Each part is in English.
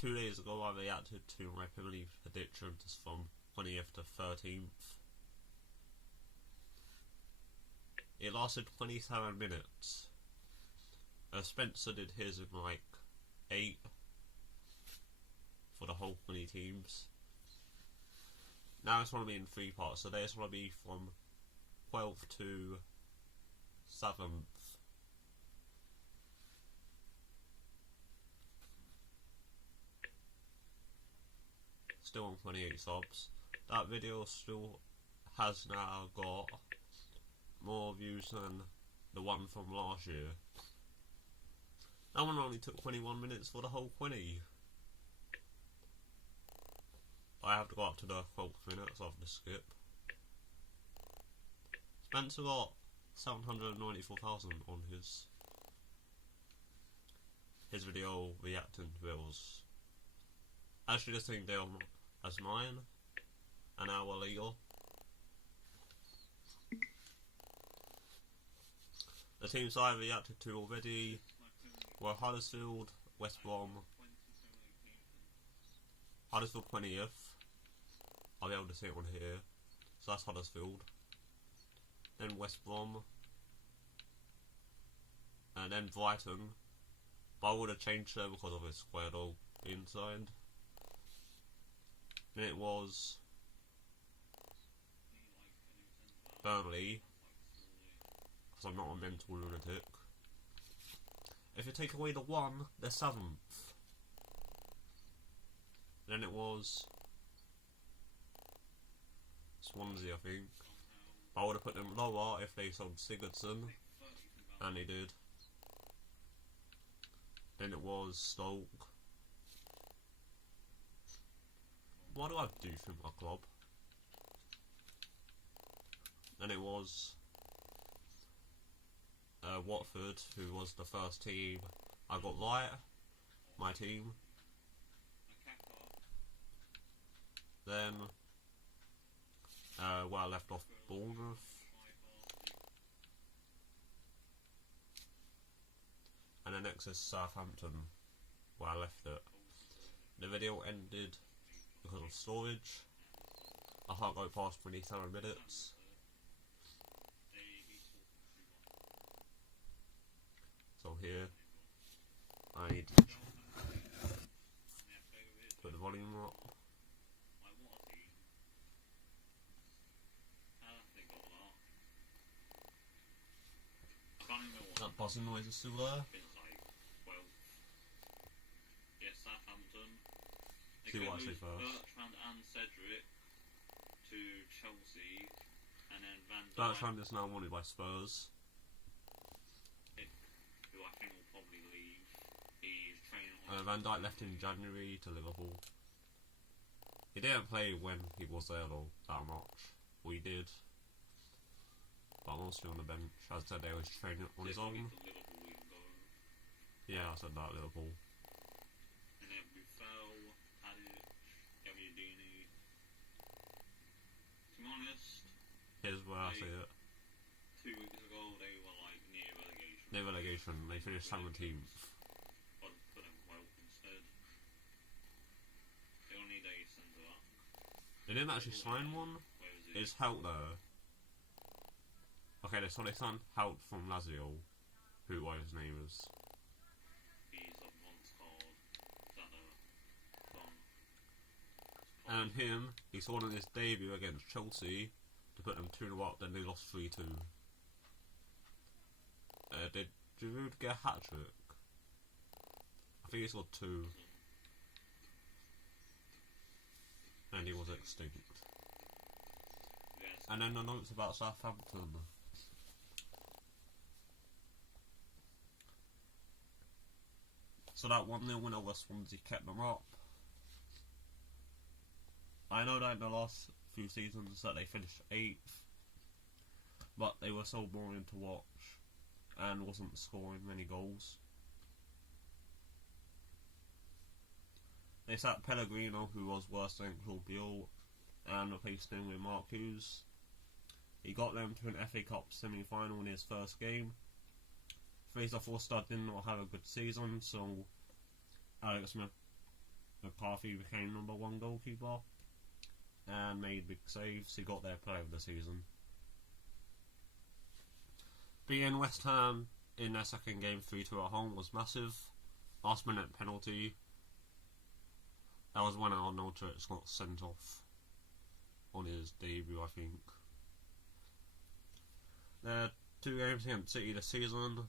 2 days ago I reacted to my Premier League predictions from 20th to 13th. It lasted 27 minutes. Spencer did his in like 8 for the whole 20 teams. Now it's going to be in 3 parts. Today it's going to be from 12th to 7th. Still on 28 subs. That video still has now got more views than the one from last year. That one only took 21 minutes for the whole 20. I have to go up to the 12th minute, so I have to skip. Spencer got 794,000 on his video reacting to bills. Actually the same day as mine, an hour later. The teams I reacted to already were Huddersfield, West Brom, Huddersfield 20th. I'll be able to see it on here. So that's Huddersfield. Then West Brom. And then Brighton. But I would have changed it because of his square dog being signed. Then it was Burnley. Because I'm not a mental lunatic. If you take away the 1, the 7th. Then it was Swansea, I think. I would have put them lower if they sold Sigurdsson, and they did. Then it was Stoke. Why do I do through my club? Then it was Watford, who was the first team I got right, my team. Then where I left off, Bournemouth. And then next is Southampton, where I left it. The video ended because of storage. I can't go past 27 minutes. So here, I need to put the volume up. That buzzing noise is still there. Southampton. See what I say first. Bertrand and Cedric to Chelsea, and then Van Dijk. Bertrand is now wanted by Spurs. Who I think will probably leave. He's training on Van Dijk left in January to Liverpool. He didn't play when he was there though, that much. We did. But mostly on the bench. As I said, they was training on his own. Yeah, I said that, Liverpool. And then Buffel, Tadic, Gaviadini. To be honest, Here's where I see it. 2 weeks ago they were like near relegation. Near relegation, they finished 17th. I'd put them well instead. They only need a centre back. They didn't actually sign one. Where is he? It's Hout though. Okay, so they signed Hout from Lazio, who what his name is. He's a once called And him, he scored on his debut against Chelsea to put them 2-0 up, then they lost 3-2. Did Giroud get a hat trick? I think he scored 2. And he was extinct. Yes. And then the notes about Southampton. So that 1-0 winner was Swansea kept them up. I know that in the last few seasons that they finished 8th, but they were so boring to watch and wasn't scoring many goals. They sacked Pellegrino, who was worse than Claude Biel, and replaced him with Mark Hughes. He got them to an FA Cup semi-final in his first game. Fraser Forster did not have a good season, so Alex Smith McCarthy became #1 goalkeeper and made big saves. He got their player of the season. Beating West Ham in their second game 3-2 at home was massive. Last minute penalty. That was when Arnold got sent off on his debut, I think. Their 2 games against City this season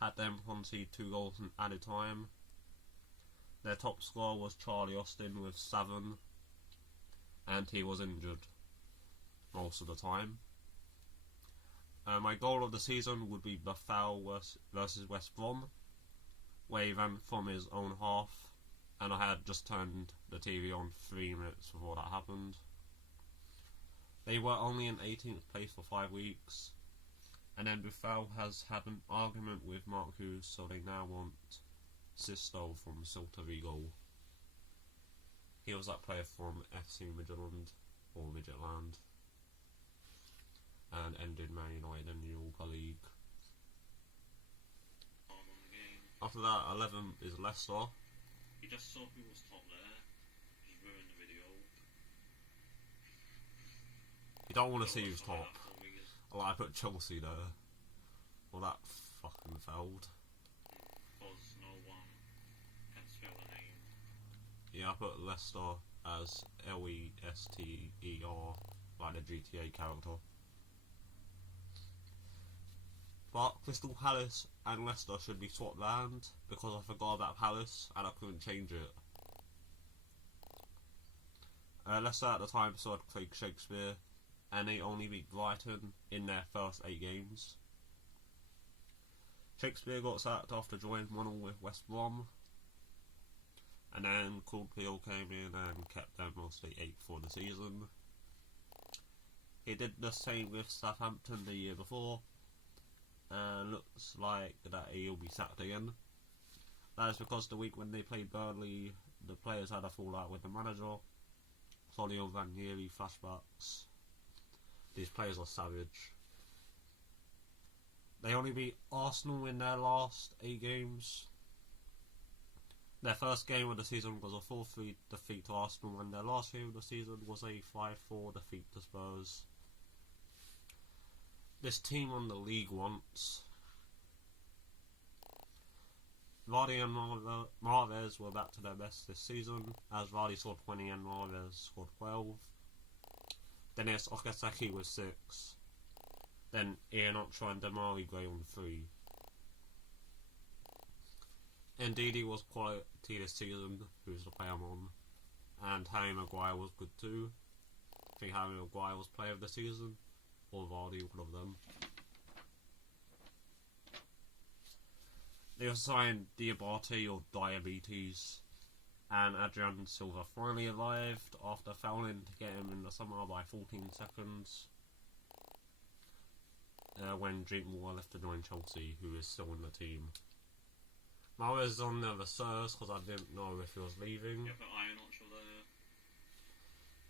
had them concede 2 goals in added time. Their top scorer was Charlie Austin with 7, and he was injured most of the time. My goal of the season would be Buffalo versus West Brom, where he ran from his own half, and I had just turned the TV on 3 minutes before that happened. They were only in 18th place for 5 weeks, and then Buffalo has had an argument with Mark Hughes, so they now want Sisto from Celta Vigo. He was that player from FC Midtjylland, or Midtjylland, and ended Man United in the Europa League. After that, 11 is Leicester. You just saw who was top there. Just ruined the video. You don't want to see who's top. I put Chelsea there. Well, that fucking failed. Because no one can spell the name. Yeah, I put Leicester as Lester, like the GTA character. But Crystal Palace and Leicester should be swapped round because I forgot about Palace and I couldn't change it. Leicester at the time still had Craig Shakespeare, and they only beat Brighton in their first 8 games. Shakespeare got sacked after joining 1-1 with West Brom, and then Caulfield came in and kept them mostly 8th for the season. He did the same with Southampton the year before, and looks like that he'll be sacked again. That is because the week when they played Burnley, the players had a fallout with the manager. Claudio Ranieri flashbacks. These players are savage. They only beat Arsenal in their last 8 games. Their first game of the season was a 4-3 defeat to Arsenal, and their last game of the season was a 5-4 defeat to Spurs. This team won the league once. Vardy and Mahrez were back to their best this season, as Vardy scored 20 and Mahrez scored 12. Then it's Okazaki with 6. Then Iheanacho and Damari Gray on 3. Ndidi was quality this season, who's the player I'm on. And Harry Maguire was good too. I think Harry Maguire was player of the season, or Vardy, one of them. They also signed Diabate or Diabetes, and Adrian Silva finally arrived after failing to get him in the summer by 14 seconds when Drinkwater left to join Chelsea, who is still in the team. Mahrez is on the reserves because I didn't know if he was leaving. Yeah, but Iheanacho there.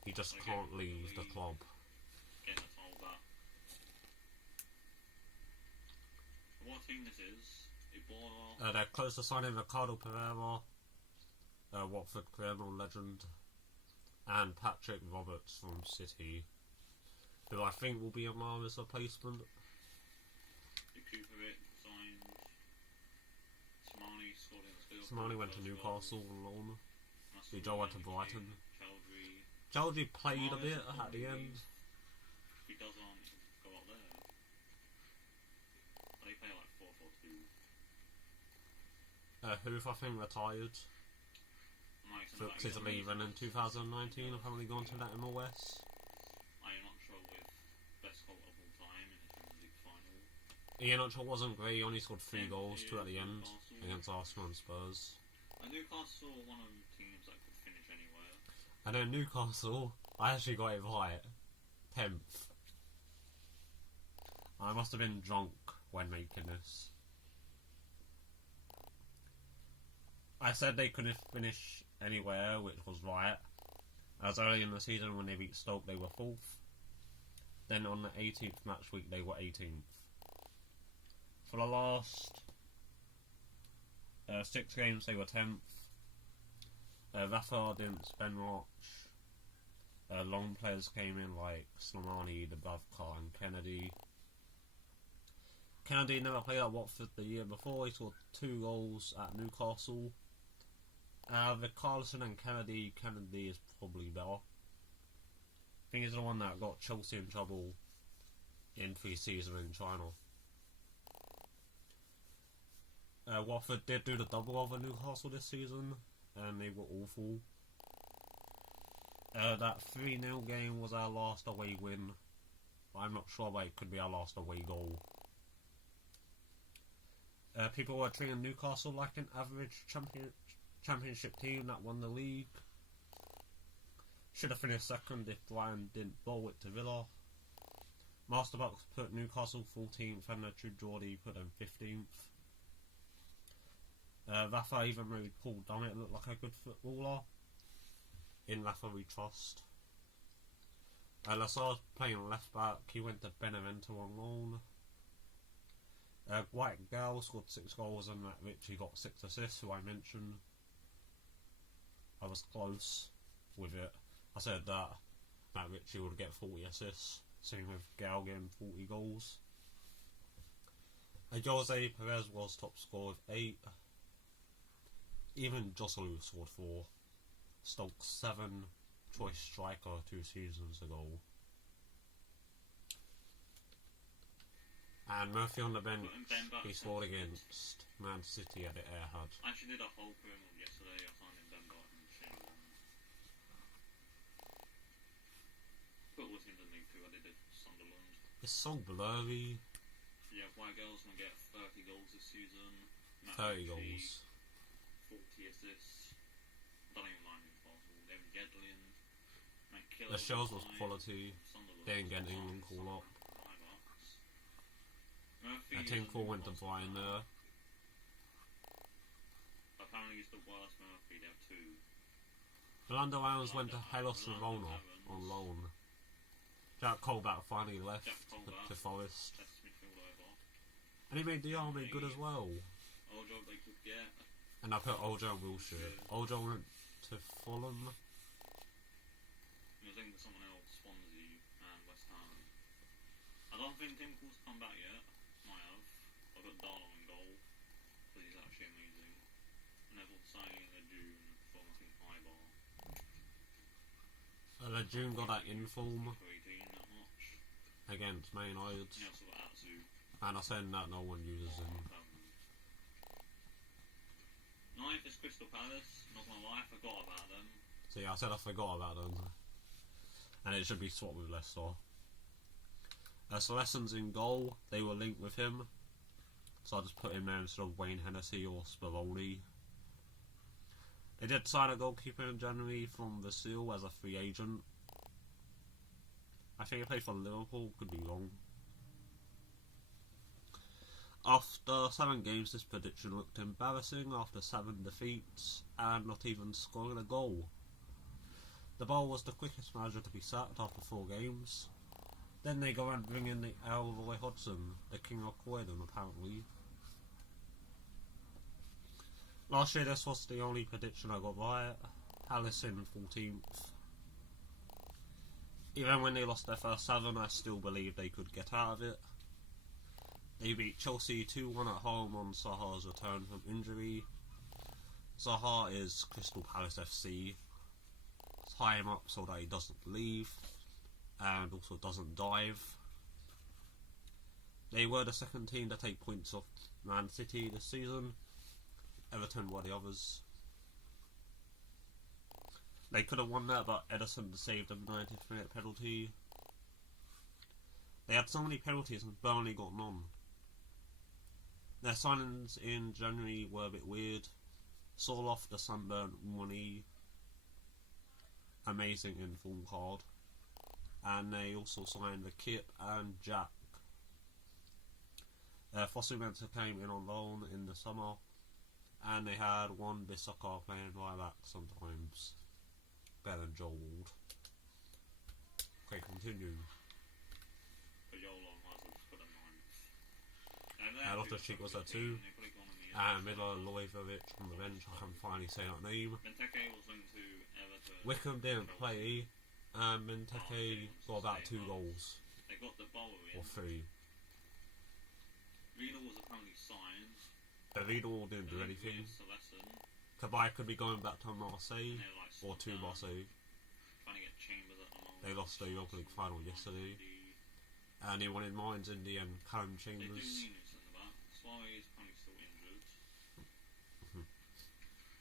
He just can't leave the club. Getting the title back. What team this is? They're close to signing Ricardo Pereira, Watford criminal legend, and Patrick Roberts from City, who I think will be a Mahrez replacement. Signed. Smani scored in the field. Smani went to Newcastle on loan. Joe went to Brighton. Chowdhury. Chowdhury played a bit at the end. He doesn't go up there. They play like 4-4-2. Who I think retired. Took his leave, and in 2019 apparently gone to that MLS. Iheanacho with best goal of all time in the Champions League final. Iheanacho wasn't great, he only scored 3 goals, 2 at the end, against Arsenal and Spurs. And Newcastle were one of the teams that could finish anywhere. And then Newcastle, I actually got it right. 10th. I must have been drunk when making this. I said they couldn't finish anywhere, which was right. As early in the season when they beat Stoke, they were 4th. Then on the 18th match week, they were 18th. For the last 6 games, they were 10th. Rafa didn't spend much. Long players came in like Slimani, Dubravka and Kennedy. Kennedy never played at Watford the year before. He scored 2 goals at Newcastle. With Carlson and Kennedy, Kennedy is probably better. I think he's the one that got Chelsea in trouble in pre-season in China. Watford did do the double over Newcastle this season, and they were awful. That 3-0 game was our last away win. I'm not sure, but it could be our last away goal. People were treating Newcastle like an average championship team that won the league. Should have finished second if Brian didn't bowl it to Villa. Masterbox put Newcastle 14th and Geordie put them 15th. Rafa even made Paul Dummett look like a good footballer. In Rafa we trust. Leicester playing left back, he went to Benevento on loan. White Gale scored 6 goals and Matt Ritchie got 6 assists, who I mentioned. I was close with it. I said that Matt Ritchie would get 40 assists, same with Gale getting 40 goals. Jose Perez was top scorer with 8. Even Joselu scored 4. Stokes 7, choice striker 2 seasons ago. And Murphy on the bench, he scored against Man City at the Etihad. I actually did a whole promo yesterday. I signed in Ben Barton and Shane Warne. Put with him in League 2, I did it for Sunderland. It's so blurry. Yeah, White Girls gonna get 30 goals this season. Matt 30 Ritchie, goals. 40 assists. Don't even mind Newcastle. David Gedlin. The shows was quality. They didn't get an England call up. I think Paul went to Brian there. Apparently he's the worst Murphy. They have 2. Orlando Irons went to Hellas Verona on loan. Jack Colback finally left to Forest. And he made the army good as well. Ojo they could get. And I put Ojo and Wilshere. Ojo went to Fulham. I think that someone else, Swansea and West Ham. I don't think Tim Cole's come back yet. Might have. I've got Darlow in goal, because he's actually amazing. And they've also signed in June from, I think, Ibar. June got that inform 18, not much. against Man United. Yeah, also got Atsu. And I said that no one uses him. 9th is Crystal Palace. Not gonna lie, I forgot about them. So yeah, I said I forgot about them. And it should be swapped with Leicester. Celestin's in goal. They were linked with him. So I just put him there instead of Wayne Hennessy or Speroni. They did sign a goalkeeper in January from the Seal as a free agent. I think he played for Liverpool, could be wrong. After 7 games, this prediction looked embarrassing after 7 defeats and not even scoring a goal. The Bowl was the quickest manager to be sacked after 4 games. Then they go and bring in the Roy Hodgson, the king of Croydon apparently. Last year this was the only prediction I got right. Palace in 14th. Even when they lost their first 7, I still believe they could get out of it. They beat Chelsea 2-1 at home on Zaha's return from injury. Zaha is Crystal Palace FC. Tie him up so that he doesn't leave and also doesn't dive. They were the second team to take points off Man City this season. Everton were the others. They could have won that, but Edison saved a 90th minute penalty. They had so many penalties and Burnley got none. Their signings in January were a bit weird. Soloff, the sunburnt money, amazing in full card. And they also signed the Kip and Jack. Fosu-Mensah came in on loan in the summer. And they had one Bissaka playing right back sometimes. Better than Joel Ward. Okay, continue. But Joel might as well just put a 9th. Loftus-Cheek was at 2. And Milo Loivovic on the bench, I can finally say that name. Benteke was linked to Wickham didn't play, and Benteke got about 2 goals. They got the Borough in. Or 3. Riedel was apparently signed. But Riedel didn't do anything. Kabay could be going back to Marseille, or to Marseille. Trying to get Chambers at the moment. They lost the Europa League final yesterday. And he wanted Mines in the end, Callum Chambers. They do need in the back. Suarez is probably still injured.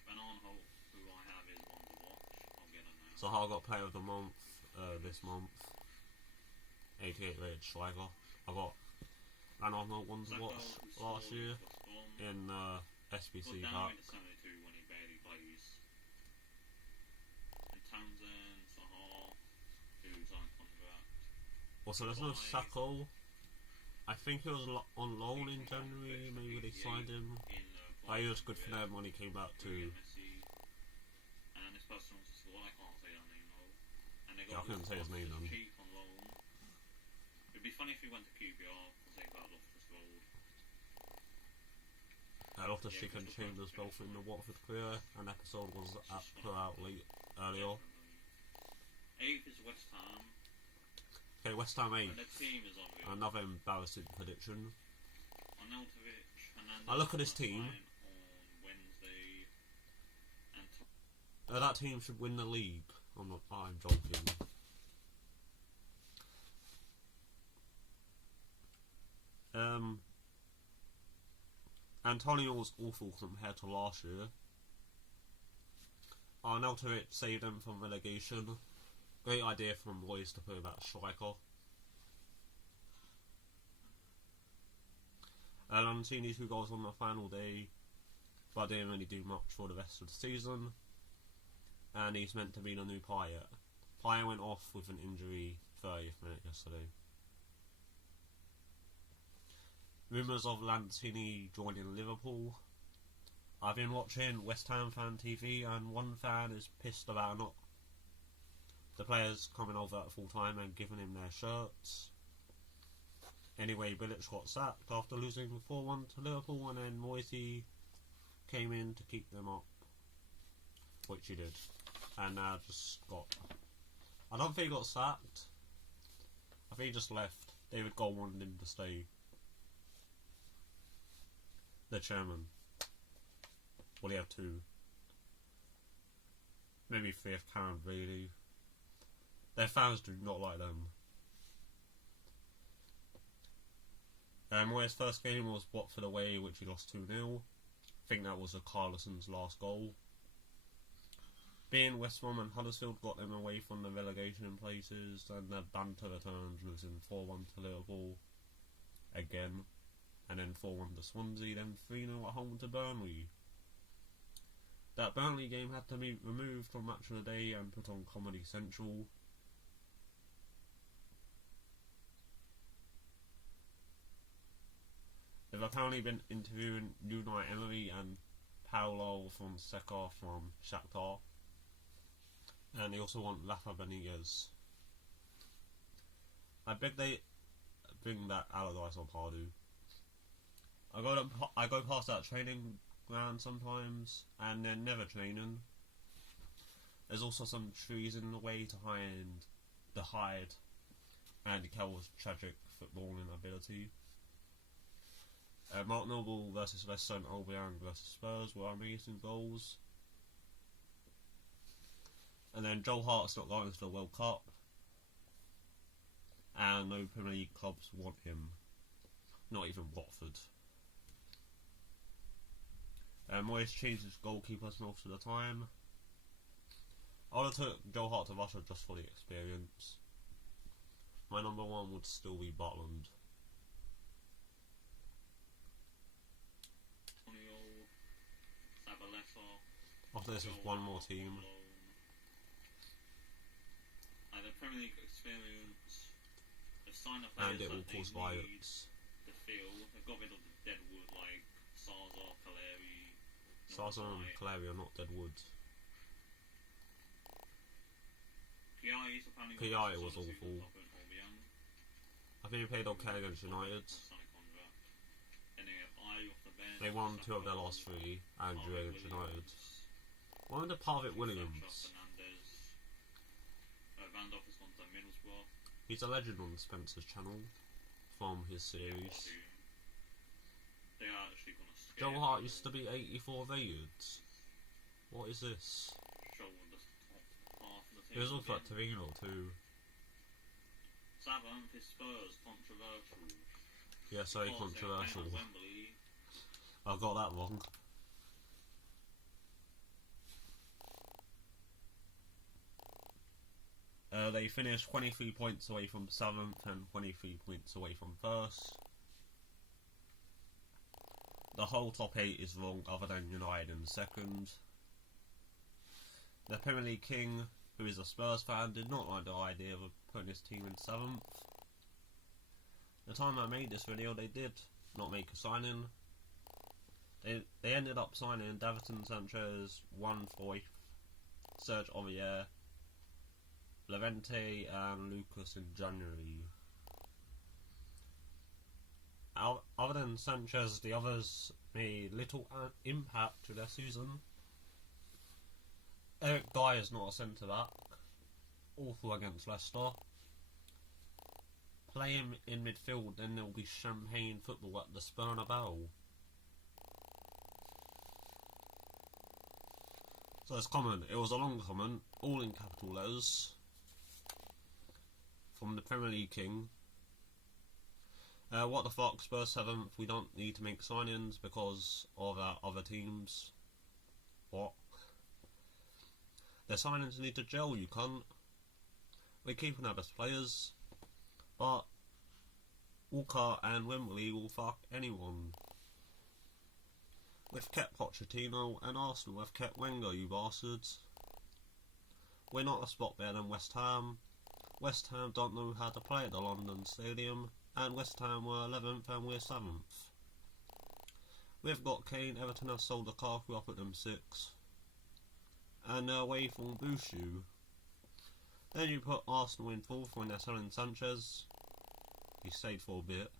Van Arnholt, who I have, is one to watch. I'll get him now. So I got player of the month this month. 88 rated striker. I got Van Arnholt one to watch last year in SBC pack. When he barely plays. And Townsend, Sahar, who's on contract. Also, there's no Sacco. I think he was on loan in January. Maybe they signed him. But he was good for them when he came back to. And this person wants to score. I can't say that name though. And they got I couldn't say his name then. Cheap on loan. It'd be funny if he went to QPR because they got Loftus-Cheek. Loftus-Cheek and Chambers both in the Watford career. An episode was put out earlier. 8th is West Ham. Okay, West Ham 8. And the team is on Another embarrassing prediction. Arnautovic, I look at this team. On Wednesday. And That team should win the league. I'm joking. Antonio was awful compared to last year. Arnautovic saved them from relegation. Great idea from Royce to put that striker. Lanzini 2 goals on the final day, but didn't really do much for the rest of the season. And he's meant to be the new Payet. Payet went off with an injury 30th minute yesterday. Rumours of Lanzini joining Liverpool. I've been watching West Ham fan TV, and one fan is pissed about not the players coming over at full time and giving him their shirts. Anyway, Bilic got sacked after losing 4-1 to Liverpool, and then Moisey came in to keep them up, which he did. And just got. I don't think he got sacked. I think he just left. David Gold wanted him to stay. The chairman. Well, he had 2. Maybe 3 if Karen really. Their fans do not like them. Moyes' first game was Watford away, which he lost 2-0. I think that was Carlson's last goal. Being West Brom and Huddersfield got them away from the relegation places, and the banter returns, losing 4-1 to Liverpool again, and then 4-1 to Swansea, then 3-0 at home to Burnley. That Burnley game had to be removed from Match of the Day and put on Comedy Central. They've apparently been interviewing Unai Emery and Paulo Fonseca from Shakhtar. And they also want Rafa Benitez. I bet they bring back Allardyce or Pardew. I go past that training ground sometimes, and they're never training. There's also some trees in the way to hide Andy Carroll's tragic footballing ability. Mark Noble versus Leicester and Aubameyang versus Spurs were amazing goals. And then Joel Hart's not going to the World Cup, and no Premier League clubs want him, not even Watford. Moyes changes goalkeepers most of the time. I would have took Joel Hart to Russia just for the experience. My number 1 would still be Butland. After this is one more team. The Premier League experience. They've signed up and it will cause violence. The field. They've got rid of the dead wood like Salazar, Caleri. Salazar and Caleri are not dead wood. Kiai was awful. I think he played okay against United. They won 2 of their last 3 and drew against United. Why did Parvit Williams? Randolph has gone to Middlesbrough. He's a legend on Spencer's channel from his series. They are actually going to scare Joe Hart used to be 84 rated. What is this? show the top half of the He was table also at again. Torino too. Southampton Spurs, controversial. Yeah, so Because they are controversial. playing at Wembley. I've got that wrong. They finished 23 points away from 7th and 23 points away from 1st. The whole top 8 is wrong other than United in 2nd. The Premier League king, who is a Spurs fan, did not like the idea of putting his team in 7th. The time I made this video, they did not make a signing. They ended up signing Davinson Sanchez, 1/4, Serge Aurier, Levante and Lucas in January. Other than Sanchez, the others made little impact to their season. Eric Dyer is not a centre back. Awful against Leicester. Play him in midfield, then there will be champagne football at the Bernabeu. So it's comment. It was a long comment, all in capital letters, from the Premier League king. What the fuck, Spurs 7th, we don't need to make signings because of our other teams. What? Their signings need to gel, you cunt. We're keeping our best players, but Walker and Wembley will fuck anyone. We've kept Pochettino and Arsenal have kept Wenger, you bastards. We're not a spot better than West Ham. West Ham don't know how to play at the London Stadium, and West Ham were 11th and we're 7th. We've got Kane, Everton have sold Lukaku up at them 6th. And they're away from Bushu. Then you put Arsenal in 4th when they're selling Sanchez. He stayed for a bit.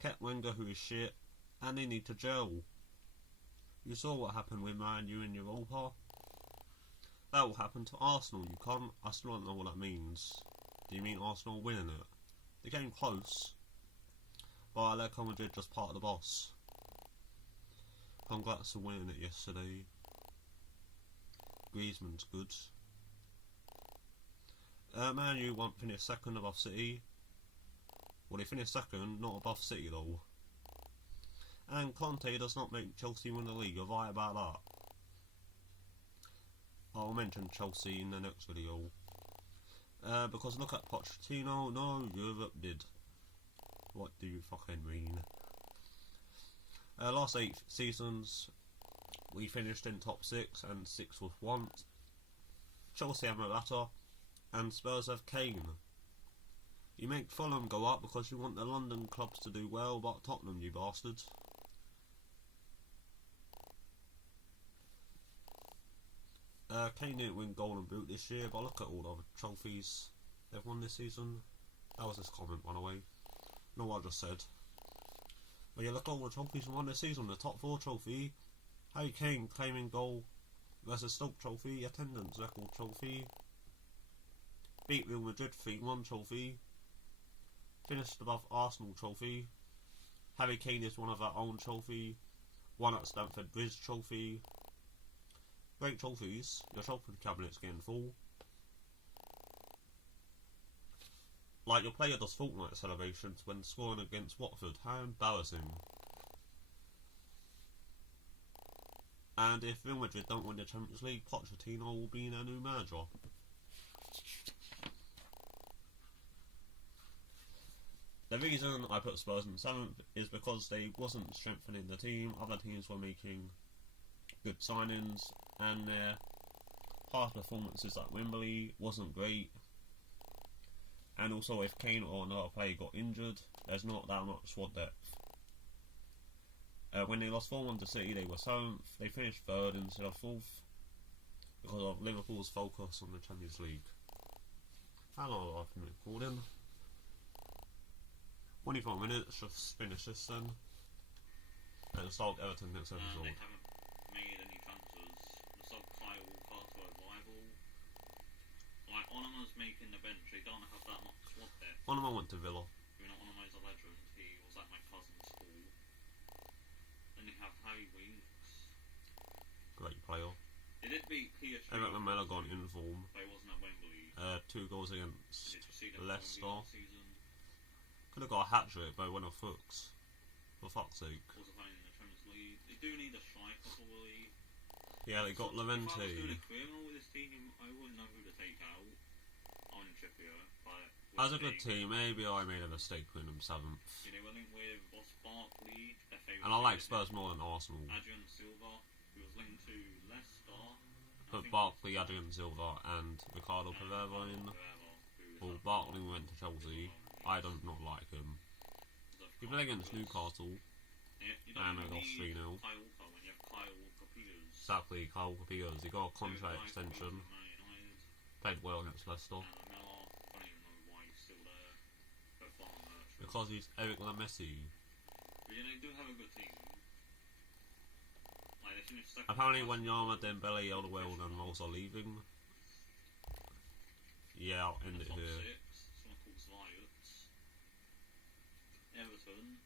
Kept Wenger, who is shit, and they need to gel. You saw what happened with Man U in Europa. That will happen to Arsenal, you can't. I still don't know what that means. Do you mean Arsenal winning it? They came close, but Atletico Madrid just part of the boss. Congrats for winning it yesterday. Griezmann's good. Man U won't finish 2nd above City. Well, they finished 2nd, not above City though. And Conte does not make Chelsea win the league, you're right about that. I'll mention Chelsea in the next video. Because look at Pochettino, no, Europe did. What do you fucking mean? Last 8 seasons, we finished in top 6 and 6th with once. Chelsea have Morata, and Spurs have Kane. You make Fulham go up because you want the London clubs to do well, but Tottenham, you bastards. Kane didn't win Golden Boot this year, but look at all the other trophies they've won this season. That was his comment, by the way. Not what I just said. But yeah, look at all the trophies we won this season. The top 4 trophy, Harry Kane claiming goal versus Stoke trophy, attendance record trophy, beat Real Madrid 3-1 trophy, finished above Arsenal trophy, Harry Kane is one of our own trophy, won at Stamford Bridge trophy. Great trophies, your trophy cabinet's getting full. Like your player does fortnight celebrations when scoring against Watford, how embarrassing. And if Real Madrid don't win the Champions League, Pochettino will be their new manager. The reason I put Spurs in 7th is because they wasn't strengthening the team, other teams were making good signings, and their past performances at Wembley wasn't great. And also if Kane or another player got injured, there's not that much squad depth. When they lost 4-1 to City, they were 7th. They finished 3rd instead of 4th because of Liverpool's focus on the Champions League. How long have I been recording? 24 minutes, just finish this then. And start Everton next episode. They haven't made any transfers. The sub Kyle Walker to a rival. like Onama's making the bench. They don't have that much squad depth. Onama went to Villa. You know, Onama's a legend. He was at my cousin's school. Then you have Harry Winks. Great player. They did beat PSG. Eric Lamela gone in form. But he wasn't at Wembley. 2 goals against Did you see them Leicester. last season? Could have got a hat trick, but went off hooks. For fuck's sake. Also playing in the Champions League. They do need a striker probably. Yeah, they got If I was Levente. doing a criminal with this team, I wouldn't know who to take out. On Trippier, but As a good team, maybe I made a mistake putting them 7th. Yeah, they were linked with Ross Barkley, their favourite. And I like Spurs more than Arsenal. Adrian Silva, who was linked to Leicester. Put Barkley, Adrian Silva, and Ricardo Pereira in. Well, Barkley went to Chelsea. I don't not like him. He played against Newcastle. Yeah, you And don't I lost 3-0. Kyle Walker when you have Kyle Walker-Peters. Exactly, Kyle Capillas. He got a contract extension. Played well against Leicester. And Lamela, I don't even know why he's still there. But Farmer, Because he's Eric Lamessi. but yeah, they do have a good team. Like, they finished second. Apparently when Yama Dembele, Alderweireld and Rose are leaving. Yeah, I'll end it Top here. 6, someone called Zayat. Everton.